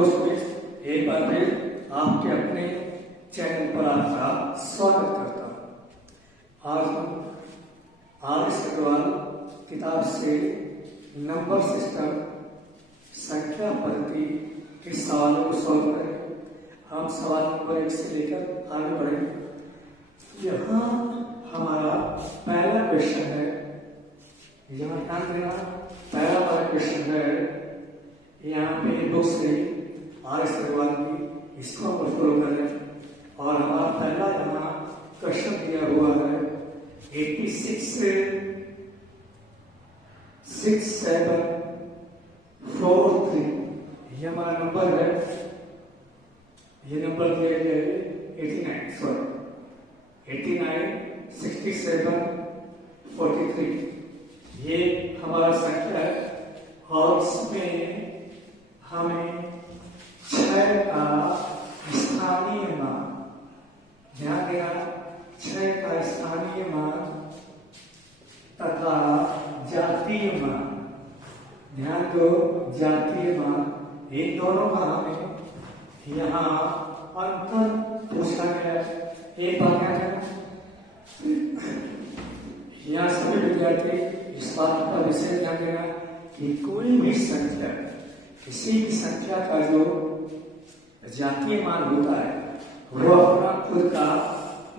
दोस्तों, एक बार फिर आपके अपने चैनल पर आपका स्वागत करता हूँ। आज हम आर एस अग्रवाल किताब से नंबर सिस्टम संख्या पद्धति के सवालों को सॉल्व करें। हम सवाल नंबर 1 से लेकर आगे बढ़ेंगे। यहाँ हमारा पहला क्वेश्चन है, यहाँ ध्यान देना, पहला वाला क्वेश्चन है, यहाँ पे बुक से आर एस अग्रवाल की, इसको हम फॉलो कर रहे हैं। और हमारा पहला यहाँ क्वेश्चन दिया हुआ है 86 से 6743, ये हमारा नंबर है। ये नंबर दिया गया है 89 67 43, ये हमारा संख्या है। और इसमें हमें 6 का स्थानीय मान, ध्यान देना, 6 का स्थानीय मान तथा जातीय मान, ध्यान दो, जातीय मान, इन दोनों का हमें यहाँ अंतर पूछा गया है। एक बात क्या है, यहाँ सभी विद्यार्थी इस बात पर विशेष ध्यान देना कि कोई भी संख्या, किसी भी संख्या का जो जातीय मान होता है वो अपना खुद का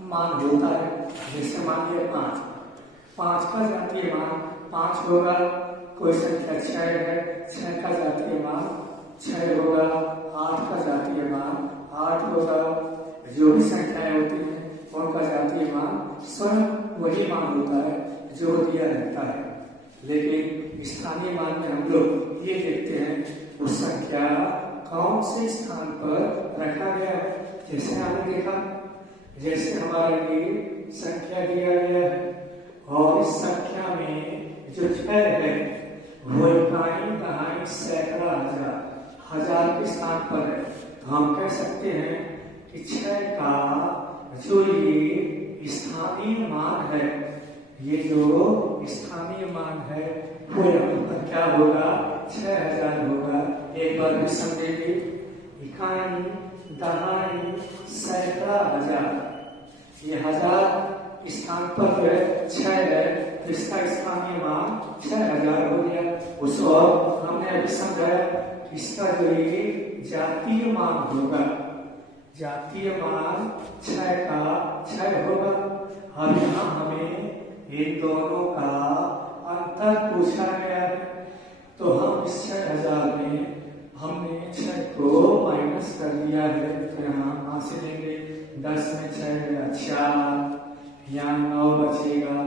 मान होता है। जैसे मान लिया 5 का जातीय मान 5 होगा। कोई संख्या 6 है, 6 का जातीय मान 6 होगा। 8 का जातीय मान 8 होगा। जो भी संख्याएं होती हैं उनका जातीय मान स्वयं वही मान होता है जो दिया रहता है। लेकिन स्थानीय मान में हम लोग ये देखते हैं उस संख्या कौन से स्थान पर रखा गया है। जैसे हमने देखा, जैसे हमारे लिए संख्या दिया गया है और इस संख्या में जो 6 है वो इकाई, दहाई, सैकड़ा, हजार के स्थान पर है। तो हम कह सकते हैं कि 6 का जो ये स्थानीय मान है, ये जो स्थानीय मान है वो यहाँ पर क्या होगा, 6000 होगा। एक बार भी समझेंगे, इकाई, दहाई, सैकड़ा, हजार, ये हजार स्थान पर जो है 6 है, तो इसका स्थानीय मान 6000 हो गया। उस और हमने अभी समझाया इसका जो ये जातीय मान होगा, जातीय मान 6 का 6 होगा। और यहाँ हमें इन दोनों का अंतर पूछा गया है। तो हम इस 6000 में हमने 6 को माइनस कर दिया है। तो यहाँ से लेंगे 10 में 6 गया 4, यहाँ 9 बचेगा,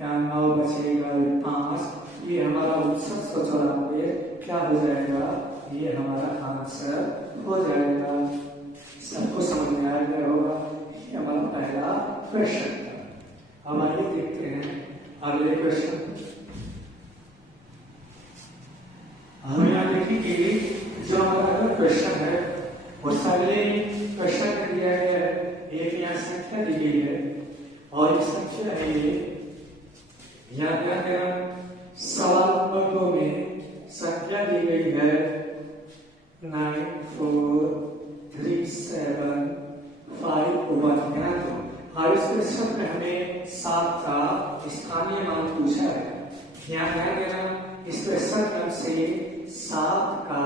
यहाँ 9 बचेगा 5। ये हमारा 794 क्या हो जाएगा, ये हमारा आंसर हो जाएगा। सबको समझ में आ गया होगा। ये हमारा पहला क्वेश्चन था। अब आइए देखते हैं अगले क्वेश्चन। हम यहाँ देखेंगे जो हमारा अगला क्वेश्चन है उस अगले क्वेश्चन में दिया गया है, एक यहाँ संख्या दी गई है और एक संख्या है ये, यहाँ क्या है, सवाल नंबर 2 में संख्या दी गई है 943751। और इस क्वेश्चन में हमें 7 का स्थानीय मान पूछा है। ध्यान देना, इस क्वेश्चन में हमसे 7 का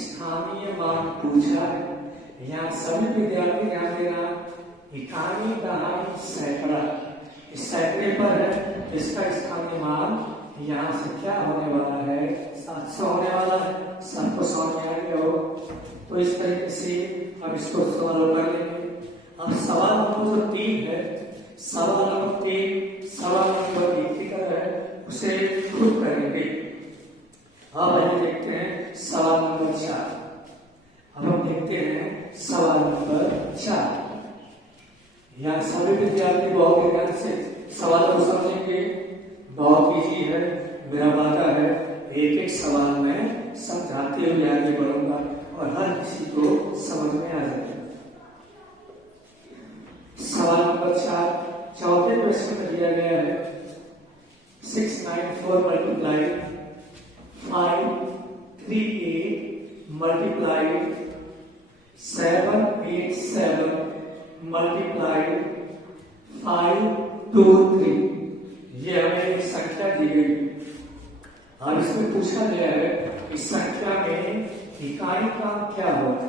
स्थानीय मान पूछा है। यहाँ सभी विद्यार्थी ध्यान देना, इकाई, दहाई, सैकड़ा, इस सैकड़े पर है, इसका स्थानीय मान यहाँ से क्या होने वाला है, 700 होने वाला है। सबको समझ में आ गया हो। तो इस तरीके से अब इसको सॉल्व कर लेंगे। अब सवाल नंबर 3 है, सवाल नंबर 3 सवाल नंबर 1 की तरह है, उसे खुद करेंगे। अब हम देखते हैं सवाल नंबर 4। अब हम देखते हैं सवाल नंबर 4। यहाँ सभी विद्यार्थी बहुत ध्यान से सवाल को समझेंगे। बहुत इजी है, मेरा वादा है एक एक सवाल में समझाते हुए आगे बढ़ूंगा और हर किसी को समझ में आ जाएगा। सवाल नंबर 4 चौथे क्वेश्चन में दिया गया है 694 × 538 multiplied 787 multiplied 523, ये हमें एक संख्या दी गई। अब इसमें पूछा गया है इस संख्या में इकाई का क्या होगा।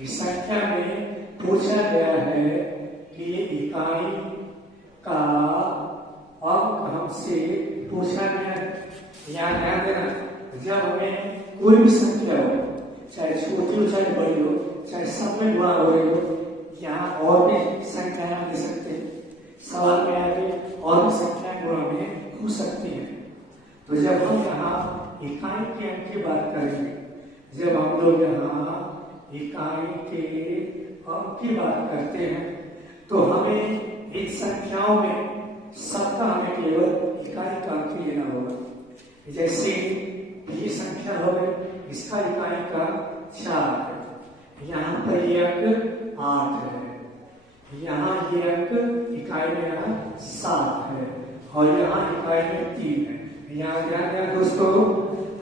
इस संख्या में पूछा गया है कि इकाई का अंक हमसे पूछा गया है। यहाँ ध्यान देना, जब हमें कोई भी संख्या हो, चाहे छोटी हो चाहे बड़ी हो, चाहे सब में गुणा हो रही हो, यहाँ और भी संख्याएं दे सकते हैं। सवाल में आगे और भी संख्याएं गुणा में हो सकती है। तो जब हम यहाँ इकाई के अंक की बात करेंगे, जब हम लोग यहाँ इकाई के अंक की बात करते हैं, तो हमें इन संख्याओं में सबका हमें केवल इकाई का अंक ही लेना होगा। जैसे ये संख्या हो गई, इसका इकाई का 4 है, यहाँ पर ये अंक 8 है, यहाँ ये अंक इकाई में यहाँ 7 है, और यहाँ इकाई में 3 है। यहाँ ध्यान दें दोस्तों,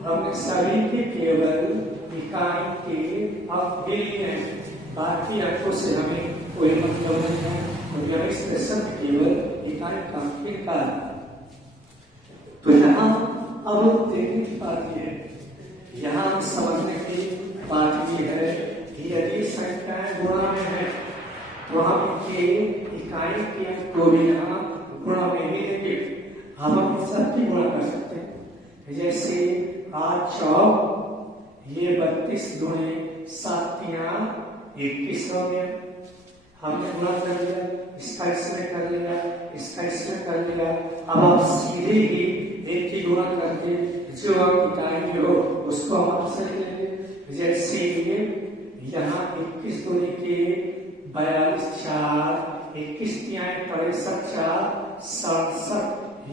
हमने सभी के केवल इकाई के अंक भी लिए हैं, बाकी अंकों से हमें कोई मतलब नहीं है। तो यह इस प्रश्न में केवल इकाई का अंक निकालना। तो यहाँ अब देखने की बात यह है, यहाँ समझने की बात यह है कि यदि संख्याएं गुणा में है तो हम इनके इकाई के अंक को भी यहाँ गुणा में ही लेंगे। हम सबकी गुणा कर सकते हैं। जैसे 8 चौक ये 32 गुणे 7 21 हो गया। हमने गुणा कर लिया, इसका इसमें कर लिया, इसका इसमें कर लिया। अब आप सीधे ही एक की गुणा करके जो आप इकाई में हो उसको हम से लेंगे। जैसे यहाँ 21 गुणे के 42 4 21 63 4 67,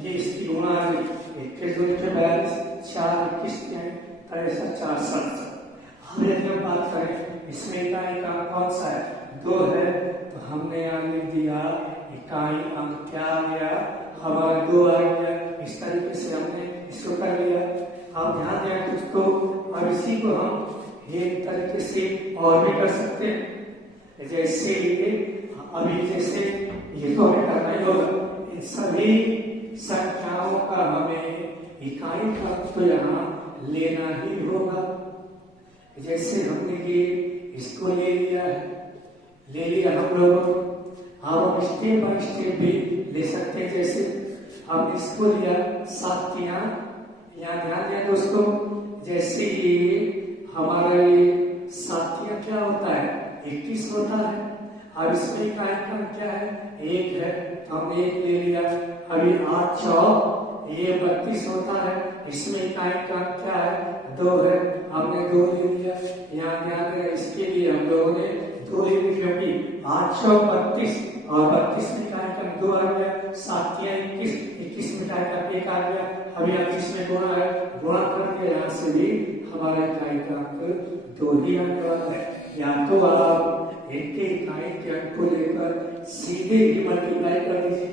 ये इसकी गुणा आ गई। 21 गुणे के 42 4 21 63 4 67। अब यदि हम बात करें इसमें इकाई का कौन सा है, 2 है, तो हमने यहाँ लिख दिया इकाई अंक क्या आ गया, हमारा 2 आ गया। इस तरीके से हमने इसको कर लिया। आप ध्यान दें दोस्तों, अब इसी को हम एक तरीके से और भी कर सकते हैं। जैसे अभी जैसे ये तो हमें करना ही होगा, इन सभी संख्याओं का हमें इकाई का तो यहाँ लेना ही होगा। जैसे हमने ये इसको ले लिया हम लोग। अब हम स्टेप बाय स्टेप भी ले सकते हैं। जैसे हम इसको लिया 7, यहाँ ध्यान दें दोस्तों, जैसे ये हमारा ये 7 क्या होता है, 21 होता है। अब इसमें इकाई का क्या है, 1 है, हमने 1 ले लिया। अभी 8 चौक ये 32 होता है, इसमें इकाई का क्या है, 2 है, हमने 2 ले लिया। यहाँ ध्यान दें, इसके लिए हम लोगों ने 2 ले लिया, क्योंकि 8 चौक 32 और 32 में इकाई का 2 आ गया। 7 21 21 में इकाई का 1 आ गया। अभी आप इसमें गुणा है, गुणा करके यहाँ से भी हमारा इकाई का अंक 2 ही आने वाला है। या तो आप इनके इकाई के अंक को लेकर सीधे ही मल्टीप्लाई कर दीजिए,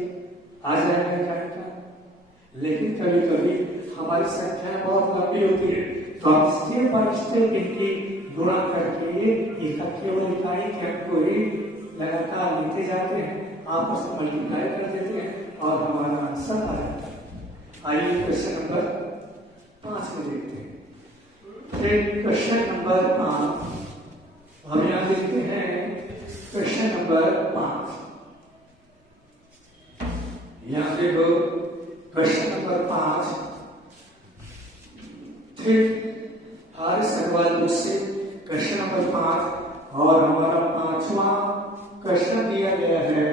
आ जाएगा इकाई का। लेकिन कभी कभी हमारी संख्याएं बहुत लंबी होती है, तो हम स्टेप बाय स्टेप इनकी गुणा करके केवल इकाई के अंक को ही लगातार लेते जाते हैं, आपस में मल्टीप्लाई कर देते हैं और हमारा आंसर आ जाता है। आइए क्वेश्चन नंबर 5 में देखते हैं। फिर क्वेश्चन नंबर 5 हम यहाँ देखते हैं। क्वेश्चन नंबर 5 यहाँ देखो, क्वेश्चन नंबर 5 फिर हारिस अग्रवाल बुक से क्वेश्चन नंबर 5 और हमारा 5वां क्वेश्चन दिया गया है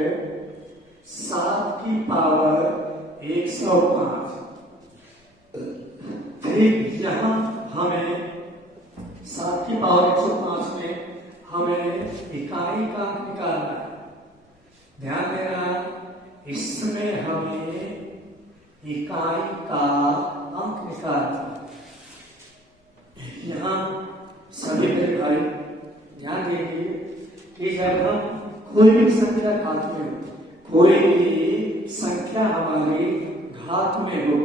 7 की पावर 105। फिर यहाँ हमें 7 की पावर 105 में हमें इकाई का अंक निकालना है। ध्यान देना, इसमें हमें इकाई का अंक निकालना है। यहाँ सभी मेरे भाई ध्यान देंगे कि जब हम कोई भी संख्या घात में हो, कोई भी संख्या हमारी घात में हो,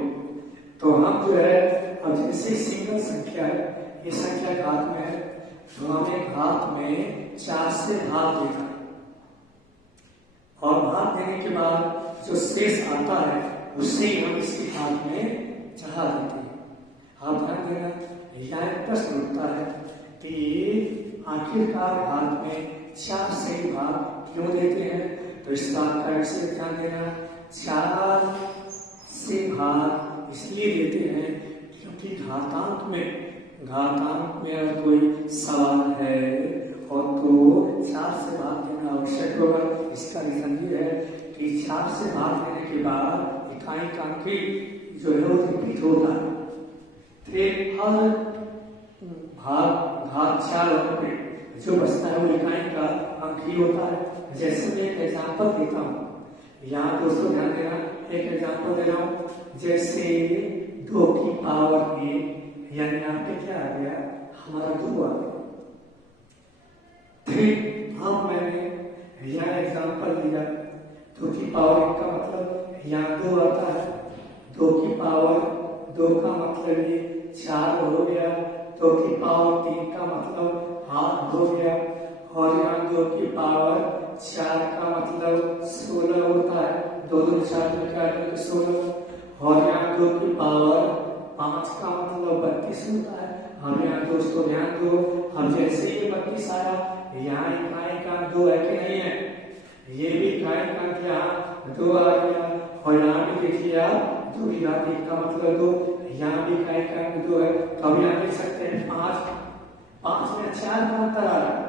तो हम जो है, अब जैसे सिंगल संख्या है, ये संख्या घात में है, तो हमें घात में 4 से भाग देना है, और भाग देने के बाद जो शेष आता है उससे ही हम इसके हाथ में चढ़ा देते हैं। आप ध्यान देना, यह एक प्रश्न उठता है कि आखिरकार हाथ में 4 से ही भाग क्यों देते हैं? तो इस बात का ऐसे ध्यान देना, 4 से भाग इसलिए देते हैं क्योंकि घातांक में अगर कोई सवाल है और तो 4 से भाग देना आवश्यक होगा। इसका रीजन ये है कि 4 से भाग देने के बाद इकाई का अंकी जो है वो रिपीट होता है। फिर हर घात 4 होने पे जो बचता है वो इकाई का अंक ही होता है। जैसे मैं एक एग्जाम्पल देता हूँ, यहाँ दोस्तों ध्यान देना, एक एग्जाम्पल दे रहा हूँ। जैसे 2 की पावर ए, यानी यहाँ पे क्या आ गया, हमारा 2 आ गया। फिर अब मैंने यहाँ एग्जाम्पल दिया 2 की पावर 1 का मतलब यहाँ 2 आता है, 2 की पावर 2 का मतलब ये 4 हो गया, 2 की पावर 3 का मतलब 8 हो गया, और यहाँ 2 की पावर 4 का मतलब 16 होता है, 2 2 4 का 16, और यहाँ 2 की पावर 5 का मतलब 32 होता है। हम यहाँ दोस्तों ध्यान दो, हम जैसे ही 32 आया, यहाँ इकाई का 2 है कि नहीं है, ये भी इकाई का क्या 2 आ गया, और यहाँ भी देखिए आप 2 की घात 1 का मतलब 2, यहाँ भी इकाई का 2 है। तो हम यहाँ देख सकते हैं 5 में 4 का अंतर आ रहा है,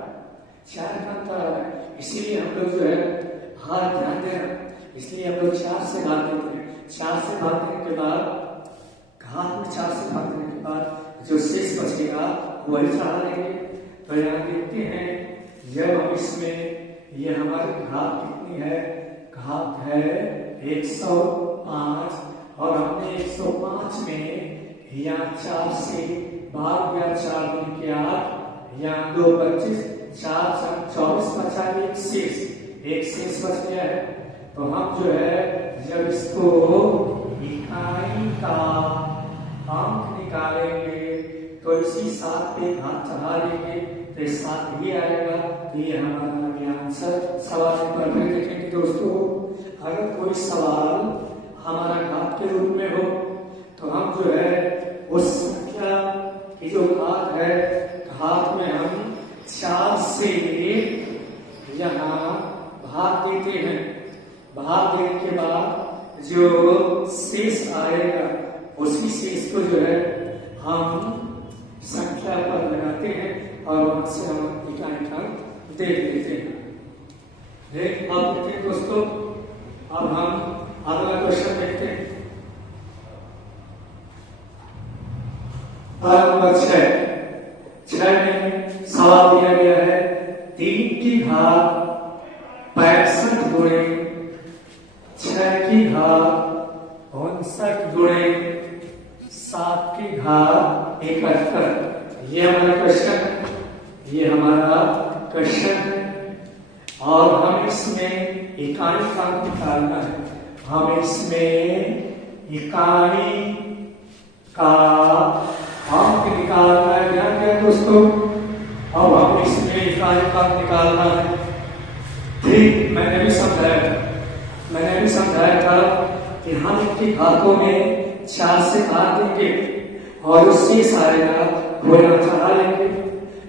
4 का अंतर आ रहा है। इसीलिए हम लोग जो है हर ध्यान देना, इसलिए हम लोग 4 से भाग देते हैं। 4 से भाग देने के बाद घात में 4 से भाग देने के बाद जो शेष बचेगा वही चढ़ा लेंगे। तो यहाँ देखते हैं, जब हम इसमें ये हमारी घात कितनी है, घात है 105, और हमने 105 में यहाँ 4 से भाग दिया, 4 दूनी के 8, यहाँ 2 25, 4 4 24 बचा, एक शेष बच गया है। तो हम जो है जब इसको इकाई का अंक निकालेंगे तो इसी 7 पे घात चढ़ा लेंगे, तो 7 ही आएगा। तो ये हमारा आंसर सवाल पर फिर देखेंगे दोस्तों, अगर कोई सवाल हमारा घात के रूप में हो तो हम जो है उस संख्या की जो घात है, घात में हम 4 से यहाँ भाग देते हैं। भाग देने के बाद जो शेष आएगा उसी शेष को जो है हम संख्या पर लगाते हैं और वहां से हम इकाई का देख लेते हैं। देख अब देखते हैं दोस्तों, अब हम अगला क्वेश्चन देखते हैं। नंबर 6 में सवाल दिया गया है 3 की घात 65 गुणे 6 की घात 59 गुणे 7 की घात 71। ये हमारा क्वेश्चन है, ये हमारा क्वेश्चन है, और हम इसमें इकाई का अंक निकालना है। हम इसमें इकाई का अंक निकालना है। ध्यान दें दोस्तों, अब हम इसमें इकाई का अंक निकालना है। ठीक मैंने भी समझाया था कि हम इनकी घातों में 4 से भाग देंगे और उससे आएगा वो यहाँ चढ़ा लेंगे।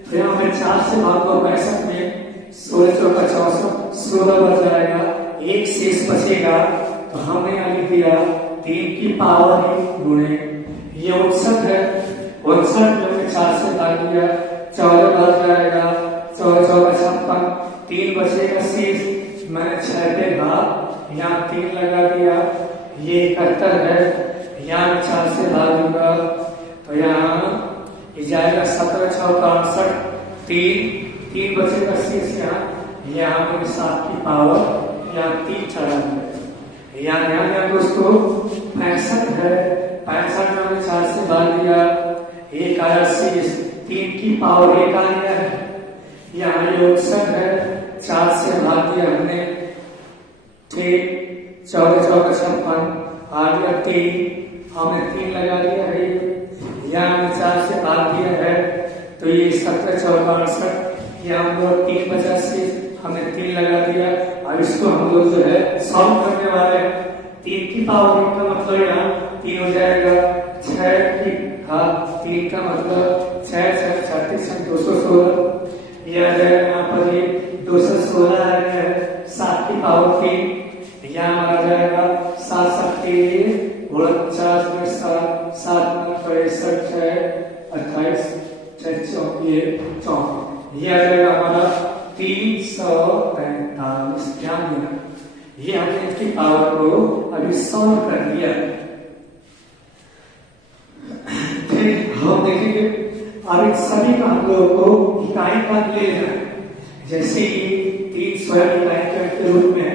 तो यहाँ पे 4 से भाग को 65 में 16 चौका 64, 16 बच जाएगा, एक शेष बचेगा। तो हमने यहाँ लिख दिया 3 की पावर गुणे ये 59 है, 59 में 4 से भाग दिया, 14 बच जाएगा, 14 चौका 56, 3 बचेगा शेष। मैंने 6 पे भाग यहाँ 3 लगा दिया, ये 71 है, यहाँ 4 से भाग दूंगा तो यहाँ जाएगा 17 चौका 68, 3 बचेगा शेष। यहाँ मैंने 7 की पावर यहाँ 3 चढ़ा दिया। यहाँ ध्यान दें दोस्तों 65 है, 65 में हमने 4 से भाग दिया, 1 आया शेष, 3 की पावर 1 आ गया है। यहाँ ये 59 है, 4 से भाग दिया हमने, ठीक 14 चौका 56 आ गया 3, हमने 3 लगा दिया है, यहाँ 4 से भाग दिया है तो ये 17 चौका 68, ये हम लोग 3 बचा से हमने 3 लगा दिया। अब इसको हम लोग जो है सॉल्व करने वाले हैं। 3 की पावर का मतलब यहाँ 3 हो जाएगा, 6 की घात 3 का मतलब 6 6 36 216, ये आ जाएगा यहाँ पर ये 216 आ गया है। 7 की पावर 3 यहाँ हमारा जाएगा 7 7 49 में 7 7 में 63 28 6 ये 4 ये आ जाएगा हमारा 345। ध्यान देना, ये हमने इसकी पावर को अभी सॉल्व कर दिया। फिर हम देखेंगे अब इन सभी का हम लोगों को इकाई का ले लेना है। जैसे कि 3 स्वयं इकाई के रूप में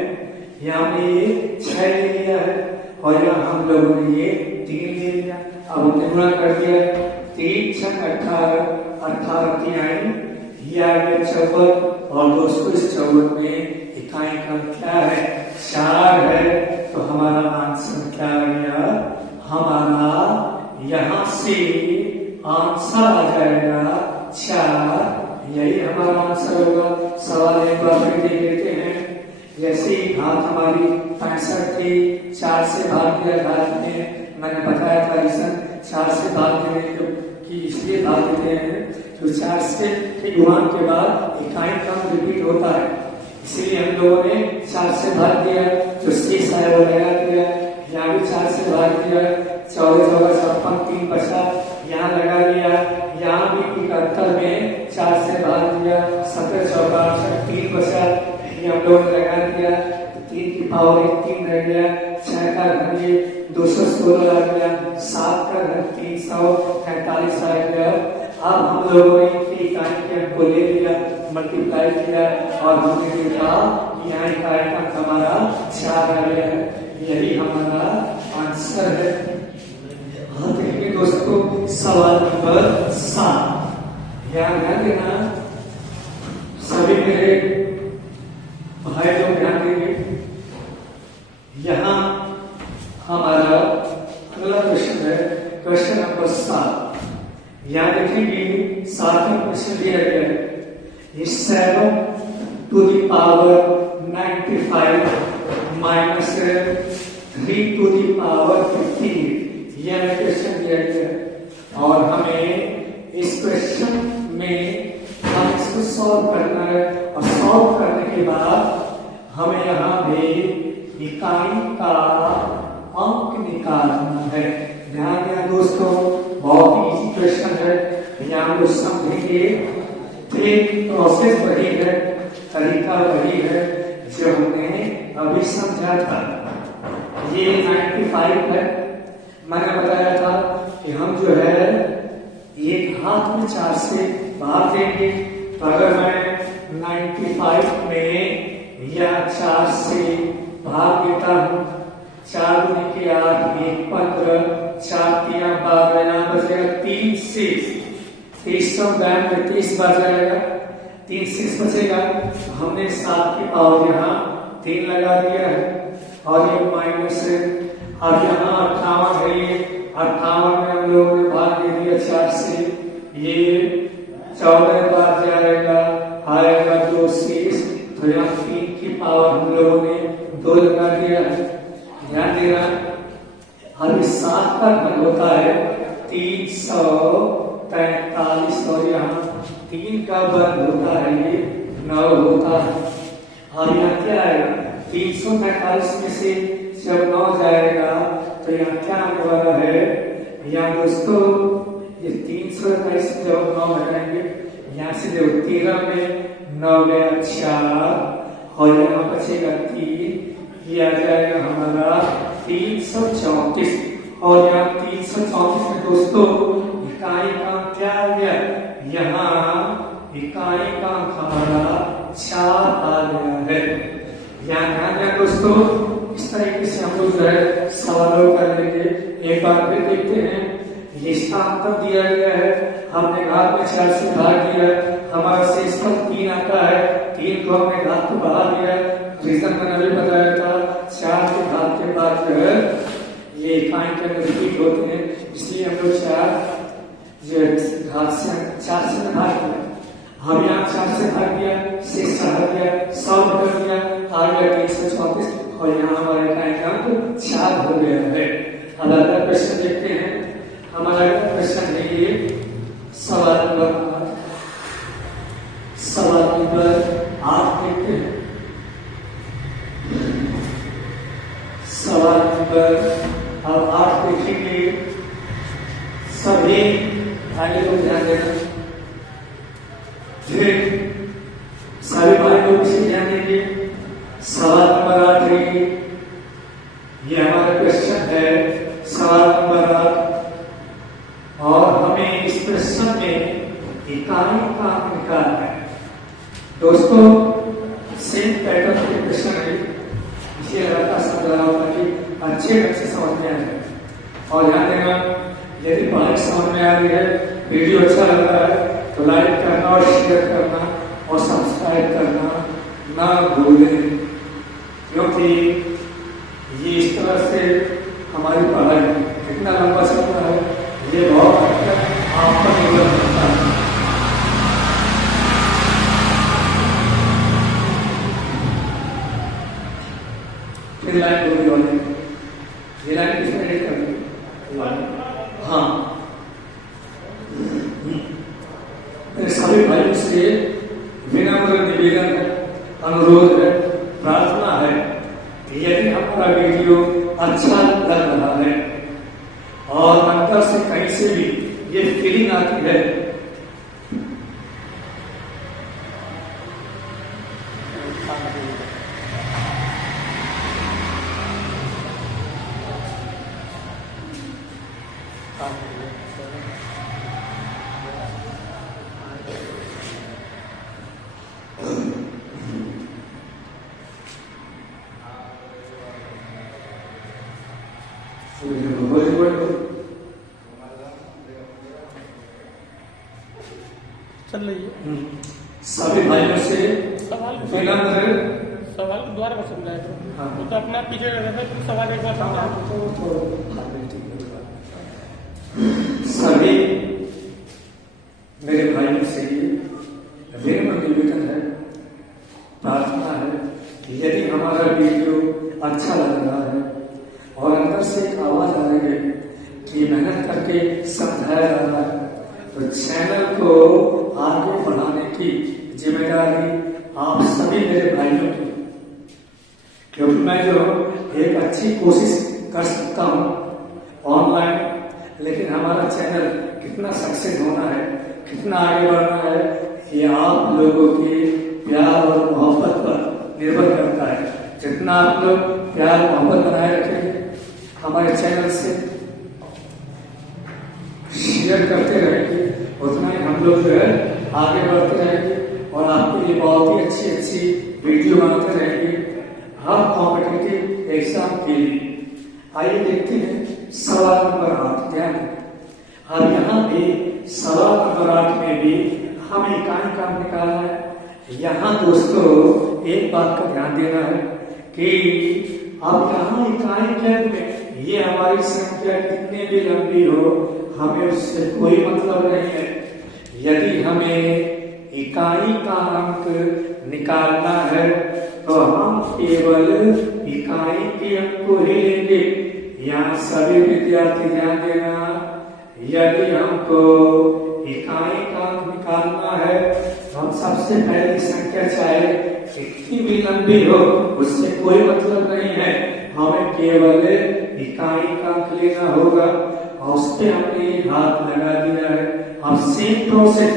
यहाँ हमने ये 6 ले लिया है और यहाँ हम लोगों ने ये 3 ले लिया। अब हमने गुणा कर दिया, 3 6 18 18 3 ये आ गया 54 और दोस्तों इस 54 में इकाई का क्या है 4 है। तो हमारा आंसर क्या आ गया, हमारा यहाँ से आंसर आ जाएगा 4। यही हमारा आंसर होगा। सवाल एक बार फिर देख लेते हैं। जैसे ही घात हमारी 65 थी, 4 से भाग दिया घात में, मैंने बताया था रिसन 4 से भाग देने की इसलिए भाग देते हैं तो 4 से गुणान के बाद इकाई क्रम रिपीट होता है, इसीलिए हम लोगों ने 4 से भाग दिया तो शेष आया वो लगा दिया। यहाँ भी 4 से भाग दिया, 14 14 56 3 बचा यहाँ लगा दिया। यहाँ भी 71 में 4 से भाग दिया, 17 14 3 बचा ये हम लोगों ने लगा दिया। 3 की पावर 3 रह गया, 6 का घन 216 आ गया, 7 का घन 345 आ गया। अब हम लोगों ने इकाई के अंक को ले लिया, मल्टीप्लाई किया और हमने देखा यहाँ इकाई का अंक हमारा 4 आ गया है। यही हमारा आंसर है। हाँ देखिए दोस्तों, सवाल नंबर 7 ध्यान देना सभी मेरे भाई लोग ध्यान देंगे। यहाँ हमारा अगला क्वेश्चन है, क्वेश्चन नंबर 7। यहाँ देखेंगे 7वां क्वेश्चन दिया गया है, 7 to the power 95 minus 3 to the power 15 यह क्वेश्चन दिया गया है और हमें इस क्वेश्चन में हम इसको सॉल्व करना है और सॉल्व करने के बाद हमें यहाँ भी इकाई का अंक निकालना है। ध्यान देना दोस्तों, बहुत इजी क्वेश्चन है। यहाँ लोग समझेंगे, प्रोसेस वही है, तरीका वही है जो हमने अभी समझा था। ये 95 है, मैंने बताया था कि हम जो है एक हाथ में 4 से भाग देंगे। तो अगर मैं 95 में या 4 से भाग देता हूँ, 4 गुने के 8 1 15 4 3 12 यहाँ बचेगा 3 6 30 में 30 बच जाएगा, 3 6 बचेगा। हमने 7 की पावर यहाँ 3 लगा दिया है और ये माइनस है। अब यहाँ 58 है, ये 58 में हम लोगों ने भाग दे दिया 4 से, ये 14 बार जाएगा, आएगा 2 6। तो यहाँ 3 की पावर हम लोगों ने 2 लगा दिया है। ध्यान देना, हर 7 का घन होता है 343 और यहाँ 3 का वर्ग होता है ये 9 होता है। और यहाँ क्या आएगा 345 में से जब 9 जाएगा तो यहाँ क्या आने वाला है, यहाँ दोस्तों ये 345 से जब 9 हटाएंगे यहाँ से जब 13 में 9 गया 4 और यहाँ बचेगा 3, ये आ जाएगा हमारा 334 और यहाँ 334 में दोस्तों इकाई का क्या आ गया, यहाँ इकाई का हमारा 4 आ गया है। यहाँ ध्यान दें दोस्तों, इस तरीके से हम लोग जो है सवालों कर लेंगे। एक बार फिर देखते हैं, इसका अंतर दिया गया है, हमने घात में 4 से भाग दिया, हमारा शेषफल 3 आता है, 3 को हमने घात को बढ़ा दिया। रीजन मैंने अभी बताया था, 4 के घात के बाद जो है ये इकाई के अंदर रिपीट होते हैं, इसलिए हम लोग 4 जो घात से 4 से भाग दिया, हम यहाँ 4 से भाग दिया, 6 से भाग दिया, 100 कर दिया, आ गया 334 और यहाँ हमारे का अंक 4 हो गया है। अब अगला क्वेश्चन देखते हैं। हमारा क्वेश्चन है ये सवाल नंबर 8 देखते हैं। सवाल नंबर 8 देखेंगे। सभी भाई लोग ध्यान देना, सभी भाई लोग इसे ध्यान देंगे। सवाल नंबर 8 है, ये हमारा क्वेश्चन है सवाल नंबर 8 और हमें इस प्रश्न में इकाई का निकालना है। दोस्तों सेम पैटर्न के प्रश्न है, इसे लगातार समझा रहा हूँ कि अच्छे ढंग से समझ में आ जाए। और ध्यान देना, यदि पढ़ाई समझ में आ रही है, वीडियो अच्छा लग रहा है तो लाइक करना और शेयर करना और सब्सक्राइब करना ना भूलें, क्योंकि ये इस तरह से हमारी पढ़ाई कितना लंबा चलता है ये बहुत आप पर निर्भर करता है। फिर लाइन होगी वाले, ये लाइन किसने एडिट कर दी? हाँ, सभी भाइयों से विनम्र निवेदन है, अनुरोध है, प्रार्थना है, यदि हमारा वीडियो अच्छा लग रहा है और अंदर से कहीं से भी ये फीलिंग आती है चल रही है। सभी भाइयों से सवाल दोबारा कर समझाए तो तो अपना पीछे रहता है, तो सवाल एक बार सभी मेरे भाइयों से विनम्र निवेदन है, प्रार्थना है, यदि हमारा वीडियो अच्छा लग रहा है और अंदर से एक आवाज आ रही है कि मेहनत करके समझाया जा रहा है, तो चैनल को आगे बढ़ाने की जिम्मेदारी आप सभी मेरे भाइयों की, क्योंकि मैं जो एक अच्छी कोशिश कर सकता हूँ ऑनलाइन, लेकिन हमारा चैनल कितना सक्सेस होना है, कितना आगे बढ़ना है, ये आप लोगों के प्यार और मोहब्बत पर निर्भर करता है। जितना आप लोग प्यार मोहब्बत बनाए रखेंगे, हमारे चैनल से शेयर करते रहेंगे, उतना ही हम लोग जो है आगे बढ़ते रहेंगे और आपके लिए बहुत ही अच्छी अच्छी वीडियो बनाते रहेंगे हर कॉम्पिटिटिव एग्जाम के लिए। आइए देखते हैं सवाल नंबर 8। ध्यान, अब यहाँ भी सवाल नंबर 8 में भी हमें इकाई का निकालना है। यहाँ दोस्तों एक बात का ध्यान देना है कि अब यहाँ इकाई के में ये हमारी संख्या कितनी भी लंबी हो, हमें उससे कोई मतलब नहीं है। यदि हमें इकाई का अंक निकालना है तो हम केवल इकाई के अंक को ही लेंगे। यहाँ सभी विद्यार्थी ध्यान देना, यदि हमको इकाई का अंक निकालना है तो हम सबसे पहली संख्या चाहे कितनी भी लंबी हो उससे कोई मतलब नहीं है, हमें केवल इकाई का अंक लेना होगा और उस पर हमने घात लगा दिया है। अब सेम प्रोसेस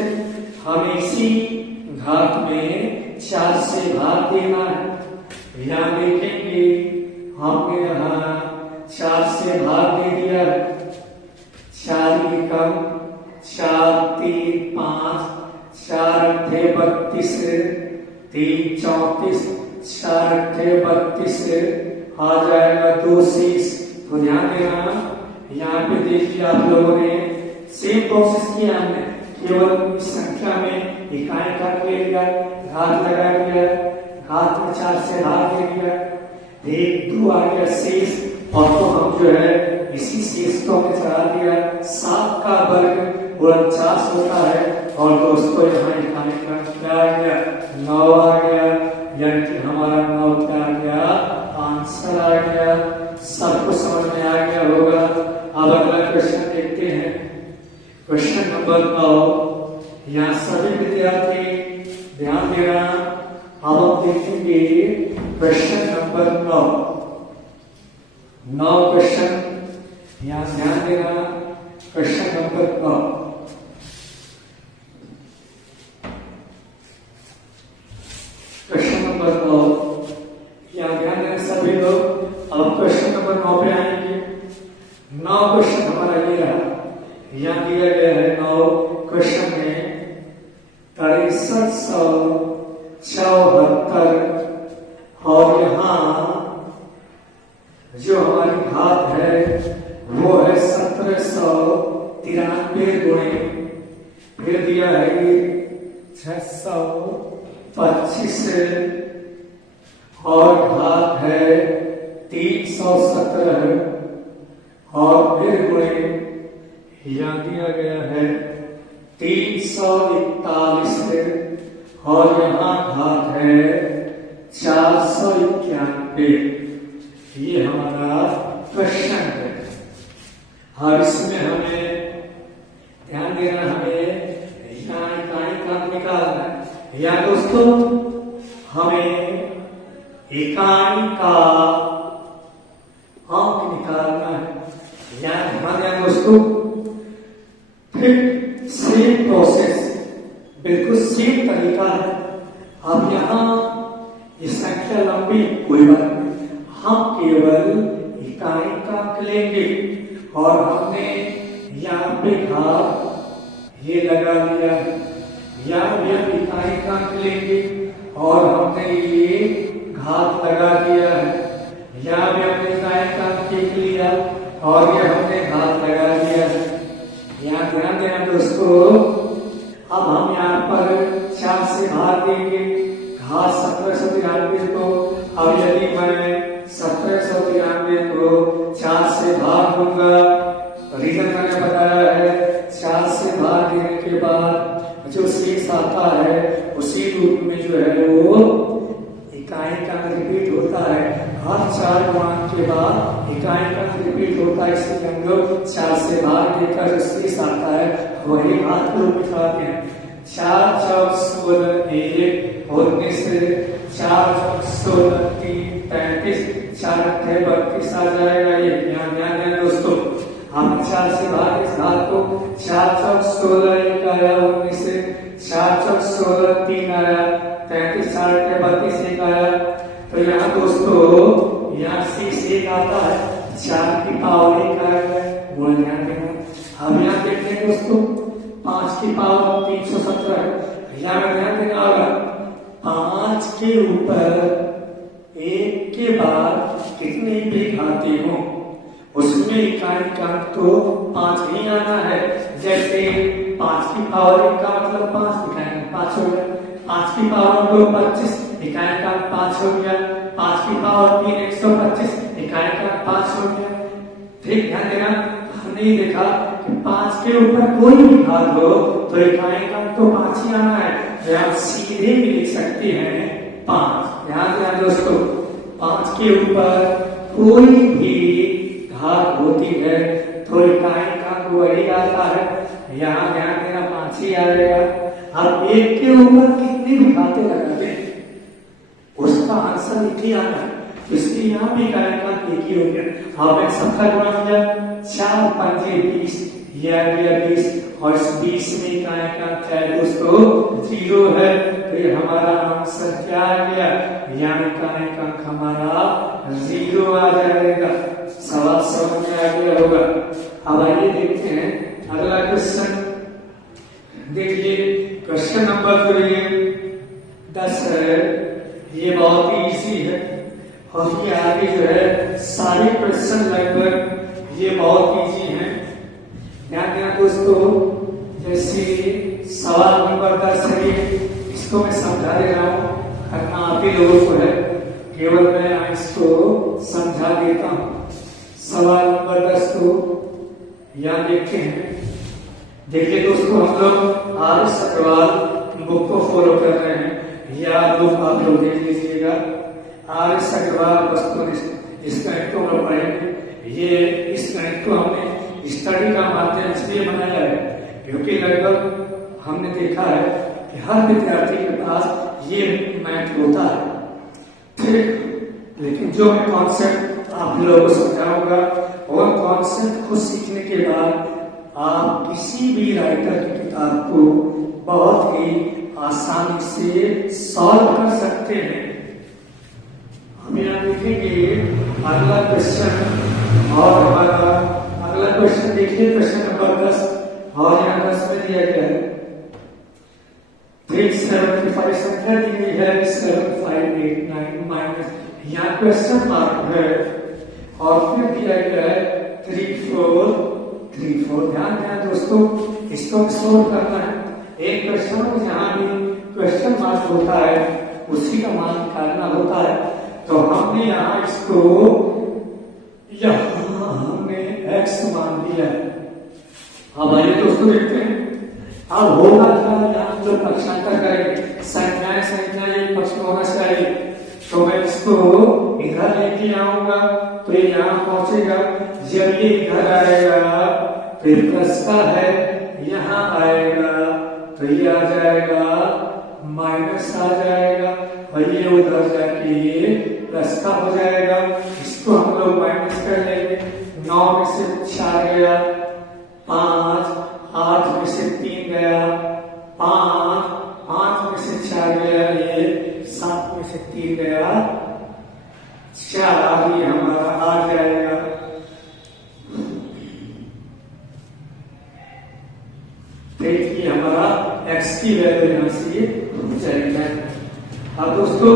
हमें इसी घात में 4 से भाग देना है। यहाँ देखेंगे हमने यहाँ 4 से भाग दे दिया है। 4 एकम 4 3 5 4 8 32 3 34 4 8 32 आ जाएगा 2 6। तो ध्यान देना, यहाँ पे देखिए आप लोगों ने सेम प्रोसेस किया, हमने केवल इस संख्या में इकाई काट ले लिया, घात लगा दिया, घात में 4 से भाग दे दिया, 1 2 आ गया शेष, और तो हम जो है इसी शेष को हमें चढ़ा दिया 7 का वर्ग 49 होता है। और दोस्तों यहाँ इकाई का क्या आ गया, 9 आ गया, यानी कि हमारा 9 क्या आ गया, आंसर आ गया। सबको समझ में आ गया होगा। अब अगला क्वेश्चन देखते हैं, क्वेश्चन नंबर 9। यहाँ सभी विद्यार्थी ध्यान देना। अब हम देखेंगे क्वेश्चन नंबर 9 क्वेश्चन, यहाँ ध्यान देना। क्वेश्चन नंबर 9, क्वेश्चन नंबर 9, यहाँ ध्यान देना सभी लोग। अब क्वेश्चन नंबर 9 पे आएंगे। 9 क्वेश्चन हमारा ये रहा, यहाँ दिया गया है 9 क्वेश्चन में 6374, और यहाँ जो हमारी घात है वो है 1793 गुणे, फिर दिया है 625 और घात है 317, और फिर गुणे यहाँ दिया गया है 341, और यहाँ घात है 491। ये हमारा क्वेश्चन है। और इसमें हमें ध्यान देना, हमें यहाँ इकाई का निकालना है। या दोस्तों हमें इकाई का अंक निकालना है। यहाँ ध्यान देना दोस्तों, फिर सेम प्रोसेस, बिल्कुल सेम तरीका है। अब यहाँ ये संख्या लंबी कोई बात नहीं, हम केवल इकाई का लेंगे, और हमने यहाँ पे घात ये लगा लिया है। यहाँ भी हम इकाई का लेंगे और हमने ये घात लगा दिया है। यहाँ भी हमने इकाई का लिया और ये हमने घात लगा दिया है। यहाँ ध्यान देना दोस्तों, अब हम यहाँ पर 4 से भाग देंगे घात 1793 को। अब यदि मैं 1793 को 4 से भाग दूंगा, रीजन मैंने बताया है, 4 से भाग देने के बाद जो शेष आता है उसी रूप में जो है वो इकाई का रिपीट होता है। हर 4 गुणांक के बाद इकाई का रिपीट होता है, इसलिए हम लोग 4 से भाग देकर जो शेष आता है वही घात को लिखाते हैं। 4 चौक 16 1 19, 4 चौक 16 3 35, 4 32 आ जाएगा। ये ध्यान देना दोस्तों, हम 4 से भाग इस घात को 4 चौक 16 1 आया, 19 से 4 चौक 16 3 आया, 33 4 32 1 आया। तो यहाँ दोस्तों यहाँ शेष 1 आता है, 4 की पावर 1 आएगा, वो ध्यान देना। अब यहाँ देखते हैं दोस्तों 5 की पावर 317 है। यहाँ में ध्यान देना होगा, 5 के ऊपर 1 के बाद कितनी भी घातें हों उसमें इकाई का अंक तो 5 ही आना है। जैसे 5 की पावर 1 का मतलब 5, इकाई का 5 हो गया। 5 की पावर 2 25, इकाई का 5 हो गया। 5 की पावर 3 125, इकाई का 5 हो गया। ठीक ध्यान देना, हमने देखा कि 5 के ऊपर कोई भी घात हो तो इकाई का तो 5 ही आना है। तो आप सीधे भी लिख सकते हैं 5। ध्यान देना दोस्तों, 5 के ऊपर कोई भी घात होती है तो इकाई का वही आता है। यहाँ ध्यान देना 5 ही आ जाएगा। अब 1 के ऊपर कितनी भी घातें लगाते हैं उसका आंसर 1 ही आना है, इसलिए यहाँ भी इकाई का 1 ही हो गया। अब मैं सबका गुणा किया, 4 पंजे 20, ये आ गया 20, और इस 20 में इकाई का क्या है दोस्तों 0 है। तो ये हमारा आंसर क्या आ गया, यहाँ इकाई का हमारा 0 आ जाएगा। सवाल समझ में आ गया होगा। अब आइए देखते हैं अगला क्वेश्चन। देखिए क्वेश्चन नंबर 10 है, ये बहुत ही इजी है, और ये आगे जो है सारे क्वेश्चन लगभग ये बहुत इजी हैं। ध्यान देना दोस्तों, जैसे सवाल नंबर 10 है, इसको मैं समझा दे रहा हूँ, करना आप ही लोगों को है, केवल मैं इसको समझा देता हूँ। सवाल नंबर 10 को यहाँ देखते हैं, देखिए दोस्तों, हम लोग आर.एस. अग्रवाल बुक को फॉलो कर रहे हैं। या बुक आप लोग देख लीजिएगा, आर.एस. अग्रवाल वस्तुनिष्ठ। इस गणित को हम लोग पढ़ेंगे। ये इस गणित को हमने स्टडी का माध्यम इसलिए बनाया है क्योंकि लगभग हमने देखा है कि हर विद्यार्थी के पास ये मैथ होता है, ठीक। लेकिन जो मैं कॉन्सेप्ट आप लोगों को समझाऊंगा और कॉन्सेप्ट को सीखने के बाद आप किसी भी राइटर की किताब को बहुत ही आसानी से सॉल्व कर सकते हैं। हम यहाँ देखेंगे अगला क्वेश्चन, और हमारा अगला क्वेश्चन देखिए, क्वेश्चन नंबर 10, और यहाँ 10 में दिया गया है 375 संख्या दी गई है, 7589 माइनस, यहाँ क्वेश्चन मार्क है, और फिर दिया गया है 3434। ध्यान दें दोस्तों, इसको सोल्व करना है। एक क्वेश्चन में जहां भी क्वेश्चन मार्क होता है उसी का मान निकालना होता है। तो हमने यहाँ इसको यहाँ हमने x मान दिया है। अब आइए दोस्तों देखते हैं अब होगा क्या। यहाँ जो पक्षांतर करेंगे, संख्याएं एक पक्ष में होना चाहिए, तो मैं इसको इधर लेके आऊंगा तो ये यहाँ पहुंचेगा। जब ये इधर आएगा फिर प्लस का है, यहाँ आएगा तो ये आ जाएगा माइनस आ जाएगा, और ये उधर जाके ये प्लस का हो जाएगा। इसको हम लोग माइनस कर लेंगे। 9 में से 4 गया 5, 8 में से 3 गया 5, 5 में से 4 गया ये 7 में से 3 गया 4, ये हमारा आ जाएगा। देखिए हमारा x की वैल्यू यहां से जाएगा। अब दोस्तों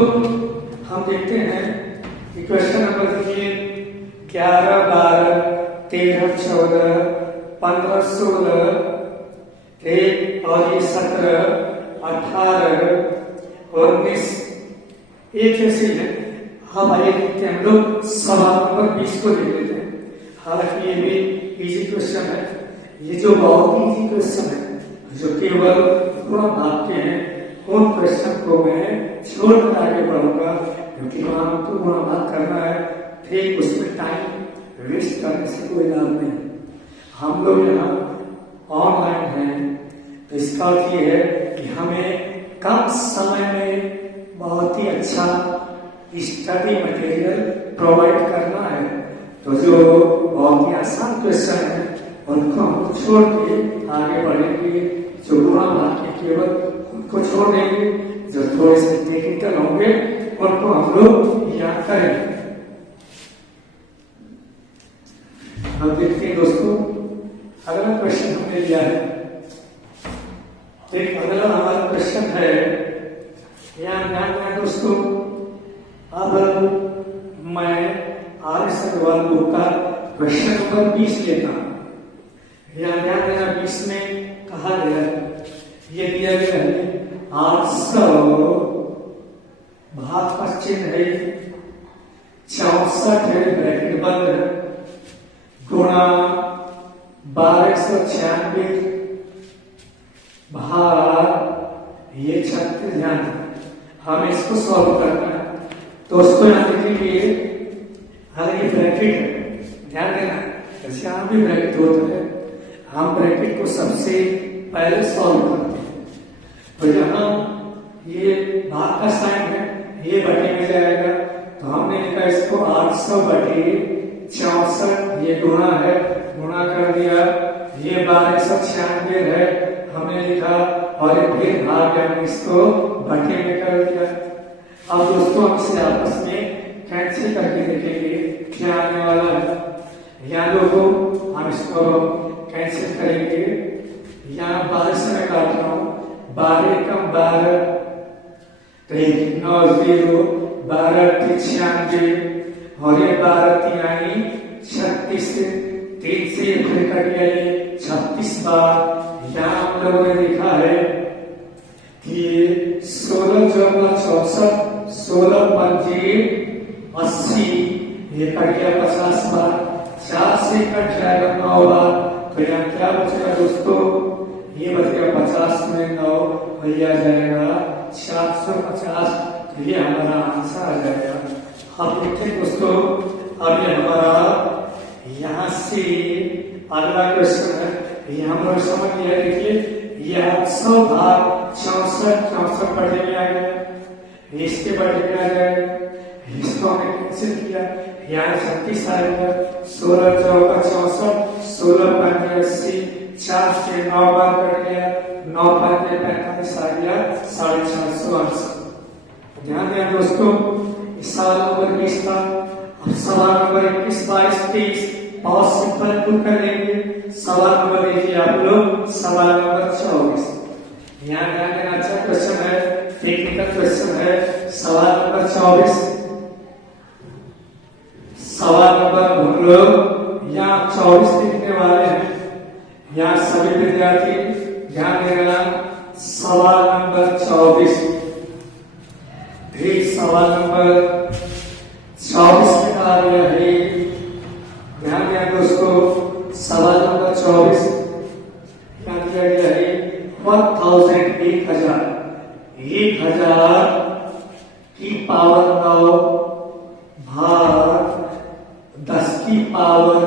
हम देखते हैं कि क्वेश्चन नंबर देखिए 11, 12, 13, 14, 15, 16, और ये 17, 18, 19 एक जैसे है। हम आइए देखते हैं, हम लोग सवाल नंबर 20 को देख लेते हैं। हालांकि ये भी इजी क्वेश्चन है, ये जो बहुत ही इजी क्वेश्चन है जो केवल पूरा भाग के हैं, उन क्वेश्चन को मैं छोड़कर आगे बढ़ूंगा क्योंकि हम तो पूरा भाग करना है, ठीक उसमें टाइम वेस्ट करने से कोई लाभ नहीं। हम लोग यहाँ ऑनलाइन हैं तो इसका अर्थ ये है कि हमें कम समय में बहुत ही अच्छा स्टडी मटेरियल प्रोवाइड करना है। तो जो बहुत ही आसान क्वेश्चन है उनको हम छोड़ के आगे बढ़ेंगे, जो गुणा भाग के केवल उनको छोड़ देंगे, जो थोड़े से टेक्निकल होंगे उनको हम लोग याद करेंगे। अब देखते हैं दोस्तों, अगला क्वेश्चन हमने लिया है। एक अगला हमारा क्वेश्चन है, यहाँ ध्यान दें दोस्तों। अब मैं आर.एस. अग्रवाल बुक का क्वेश्चन नंबर 20 लेता हूं। यहाँ ध्यान देना, 20 में कहा गया ये दिया गया है 800 भाग का चिन्ह है 64 है ब्रैकेट बंद है, गुणा 1296 भाग ये 36। ध्यान हमें इसको सॉल्व करना है। दोस्तों यहाँ देखेंगे हालांकि ब्रैकेट है, ध्यान देना, जैसे यहाँ भी ब्रैकेट होता है, हम ब्रैकेट को सबसे पहले सॉल्व करते हैं। तो यहाँ ये भाग का साइन है, ये बटे में जाएगा, तो हमने लिखा इसको 800 बटे 64, ये गुणा है, गुणा कर दिया, ये 1296 है हमने लिखा, और फिर भाग हमने इसको बटे में कर दिया। अब दोस्तों हम इसे आपस में कैंसिल करके देखेंगे क्या आने वाला है। यहाँ लोगों हम इसको कैंसिल करेंगे। यहाँ 12 से मैं काट रहा हूँ, 12 कम 12 तो 9 0 12 96, और ये 12 3 36, 3 से फिर कट गया ये 36 बार। यहाँ हम लोगों ने देखा है कि 16 14 64, 16 पंजे 80, ये कट गया 50 बार, 4 से कट जाएगा 9 बार, तो यहाँ क्या बचेगा दोस्तों ये बचेगा 50 में 9 वही आ जाएगा 450। तो ये हमारा आंसर आ जाएगा। अब देखिए दोस्तों, अब ये हमारा यहाँ से अगला क्वेश्चन है, ये हम लोग समझ लिया। देखिए ये 100 भाग 64 बढ़ने में आ गया, इसके बढ़ने में आ जाएगा, इसको हमने कैंसिल किया, यहाँ 36 आएगा, 16 चौका 64, 16 पंजे 80, 4 से 9 बार कट गया, 9 पंजे 45 आ गया, 450 ध्यान दें दोस्तों। इस सवाल नंबर 20 था। अब सवाल नंबर 21, 22, 23 बहुत सिंपल प्रूव कर लेंगे। सवाल नंबर देखिए आप लोग, सवाल नंबर 24। यहाँ ध्यान देना, अच्छा क्वेश्चन है, टेक्निकल क्वेश्चन है। सवाल नंबर 24, सवाल नंबर हम लोग यहाँ 24 लिखने वाले हैं। यहाँ सभी विद्यार्थी ध्यान देना, सवाल नंबर 24, सवाल नंबर 24 में आ गया है। ध्यान दिया दोस्तों, सवाल नंबर 24 क्या दिया गया है, 1000 की पावर 9 भाग 10 की पावर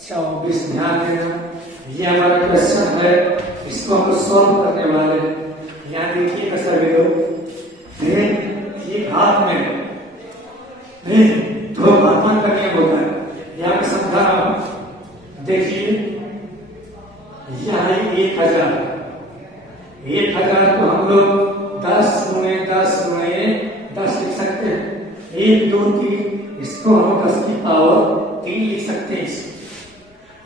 24। ध्यान देना, ये हमारा क्वेश्चन है, इसको हम सॉल्व करने वाले हैं। यहाँ देखिएगा सभी लोग, ये घात में दो घातमान का नियम होता है, यहाँ पे समझा रहा हूं। देखिए यहाँ 1000 को हम लोग 10 गुणे 10 गुणे 10 लिख सकते हैं। 1 2 3, इसको हम 10 की पावर 3 लिख सकते हैं।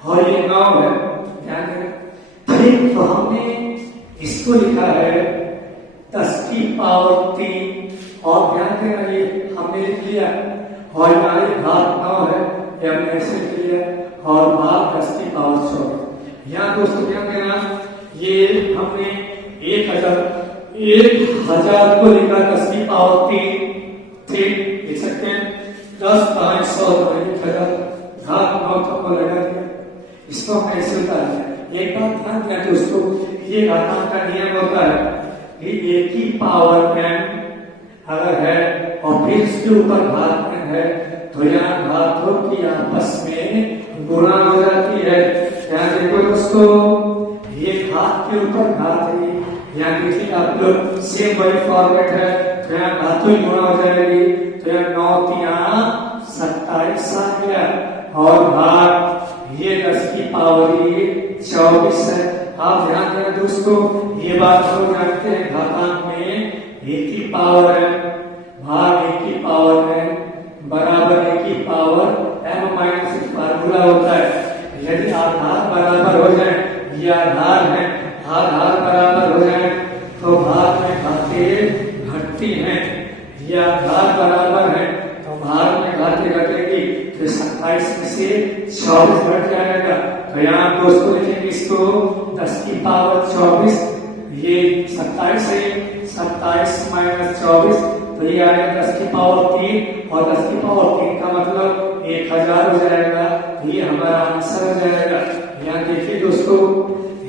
और ये 9 है, ध्यान देना। फिर तो हमने इसको लिखा है 10 की पावर 3, और ध्यान देना ये हमने लिख लिया, और हमारी घात 9 है, ये हमने ऐसे लिख लिया, और भाग 10 की पावर 24। यहाँ दोस्तों ध्यान देना, ये हमने 1000 को लिखा 10 की पावर 3 लिख सकते हैं। 10 5 100 घात 9 को लगा दिया, इसको हमने ऐसे उतारा। एक बात ध्यान दिया दोस्तों, ये घातांक का नियम होता है कि एक ही पावर n अगर है और फिर इसके ऊपर घात n है, तो यहाँ घातों की आपस में गुणा हो जाती है। ध्यान देखो दोस्तों, ये घात के ऊपर घात है, यहाँ देखिए आप लोग सेम वही फॉर्मेट है, तो यहाँ घातों ही गुणा हो जाएगी। तो यहाँ 9 3 27 आ गया, और भाग ये 10 की पावर 24 है। आप ध्यान दें दोस्तों, ये बात हम जानते हैं, घातांक में 1 की पावर है भाग 1 की पावर है बराबर 1 की पावर m माइनस एक फार्मूला होता है। यदि आधार बराबर हो जाए, ये आधार है, आधार बराबर हो जाए तो भाग में घातें घटती हैं। ये आधार बराबर है तो भाग में घातें घटेगी, तो 27 में से 24 घट जाएगा। तो यहाँ दोस्तों लिखेंगे इसको 10 की पावर 24, ये 27 है, 27 माइनस 24, तो ये आएगा 10 की पावर 3, और 10 की पावर 3 का मतलब 1000 हो जाएगा। ये हमारा आंसर हो जाएगा। यहाँ देखिए दोस्तों,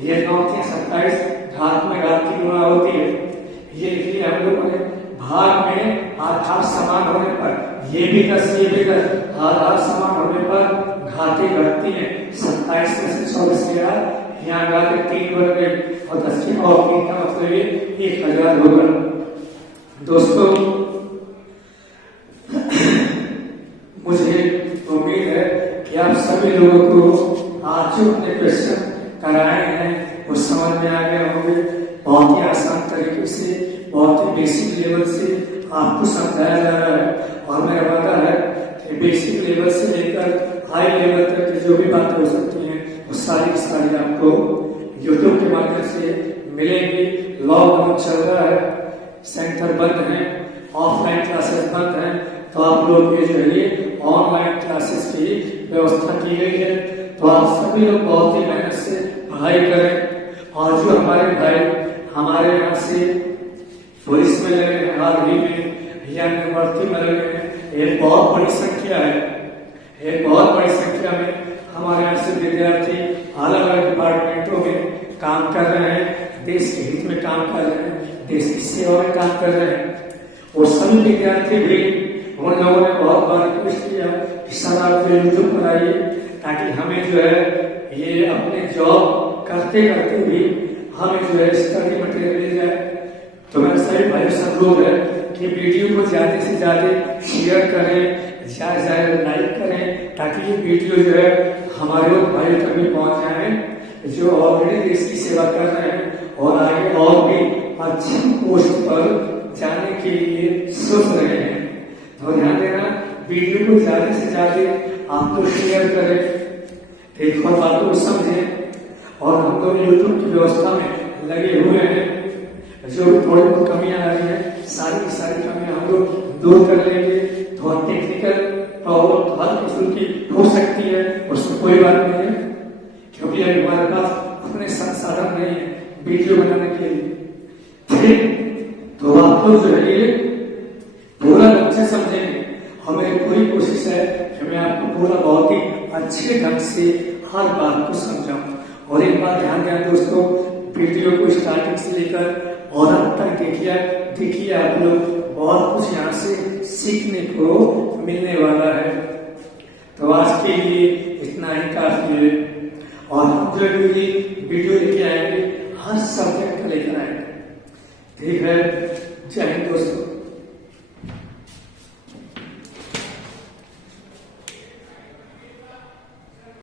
ये 9 3 27 घात में घात की गुणा होती है। ये लिखिए हम लोगों ने, भाग में आधार समान होने पर ये भी 10 ये भी 10, आधार समान होने पर घातें घटती हैं। 27 में से 24 गया, यहाँ घातें 3 बन गए, और 10 की पावर 3 का मतलब ये 1000 होगा। दोस्तों मुझे उम्मीद है कि आप सभी लोगों को आज जो अपने क्वेश्चन कराए हैं वो समझ में आ गए होंगे। बहुत ही आसान तरीके से, बहुत ही बेसिक लेवल से आपको समझाया जा रहा है, और मेरा वादा है कि बेसिक लेवल से लेकर हाई लेवल तक की जो भी बातें हो सकती हैं वो सारी की सारी आपको यूट्यूब के माध्यम से मिलेंगी। लॉकडाउन चल रहा है, सेंटर बंद है, ऑफलाइन क्लासेस बंद हैं, तो आप लोग के जरिए ऑनलाइन क्लासेस की व्यवस्था की गई है। तो आप सभी लोग बहुत ही मेहनत से पढ़ाई करें, और जो हमारे भाई हमारे यहाँ से पुलिस में लगे हैं, आर्मी में या भर्ती में लगे हैं, एक बहुत बड़ी संख्या है। एक बहुत बड़ी संख्या में हमारे यहाँ से विद्यार्थी अलग अलग डिपार्टमेंटों में काम कर रहे हैं, देश के हित में काम कर रहे हैं, देश की सेवा में काम कर रहे हैं। और सभी विद्यार्थी भी उन लोगों ने बहुत बार रिक्वेस्ट किया कि सर आप यूट्यूब पर आइए, ताकि हमें जो है ये अपने जॉब करते करते भी हमें जो है स्टडी मटेरियल मिल जाए। तो मेरा सभी भाई से अनुरोध है कि वीडियो को ज्यादा से ज्यादा शेयर करें, ज्यादा से ज्यादा लाइक करें, ताकि ये वीडियो जो है हमारे भाई तक भी पहुंच जाए जो ऑलरेडी देश की सेवा कर रहे हैं और आगे और भी अच्छी पोस्ट पर जाने के लिए सोच रहे हैं। तो ध्यान देना, वीडियो को ज्यादा से ज्यादा आप तो शेयर करें, एक और बात को समझें। और हम लोग यूट्यूब की व्यवस्था में लगे हुए हैं, जो थोड़ी बहुत कमियां आ रही है सारी की सारी कमियां हम लोग दूर कर लेंगे। थोड़ा टेक्निकल प्रॉब्लम हर किस्म की हो सकती है, उसमें कोई बात नहीं है, क्योंकि अभी हमारे पास अपने संसाधन नहीं है वीडियो बनाने के लिए। ठीक, तो आप लोग जो है ये पूरा ढंग से समझेंगे। हमें पूरी कोशिश है कि मैं आपको पूरा बहुत ही अच्छे ढंग से हर बात को समझाऊं। और एक बात ध्यान दें दोस्तों, वीडियो को स्टार्टिंग से लेकर और अंत तक देखिए आप लोग, बहुत कुछ यहाँ से सीखने को मिलने वाला है। तो आज के लिए इतना ही काफी है, और हम जो वीडियो लेके आएंगे हर सब्जेक्ट का लेकर आएंगे। ठीक है, जय हिंद दोस्तों।